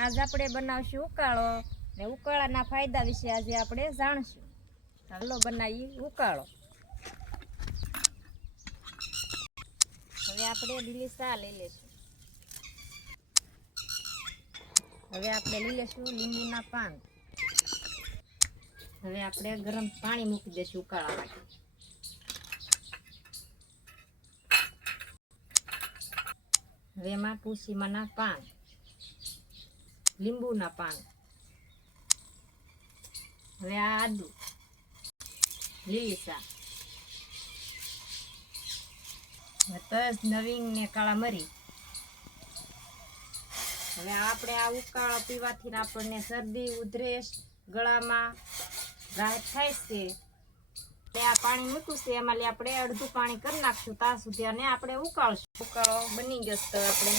આજ આપણે બનાવશું ઉકાળો ને ઉકાળાના ફાયદા વિશે આજે આપણે જાણશું. ચાલો બનાવીએ ઉકાળો. હવે આપણે લીલી ચા લઈ લેશું. હવે આપણે લઈ લેશું લીંબુના પાન. હવે આપણે ગરમ પાણી મૂકી દેશું ઉકાળા માટે. હવે એમાં તુલસીમાંના પાન, લીંબુના પાન, હવે આ આદુ, લીલી ચા, તજ, નવીંગ ને કાળા મરી. હવે આપણે આ ઉકાળો પીવાથી આપણને શરદી, ઉધરસ, ગળામાં રાહત થાય છે. તે આ પાણી મૂક્યું છે એમાં આપણે અડધું પાણી કરી નાખશું ત્યાં સુધી અને આપણે ઉકાળશું. ઉકાળો બની ગયો તો આપણે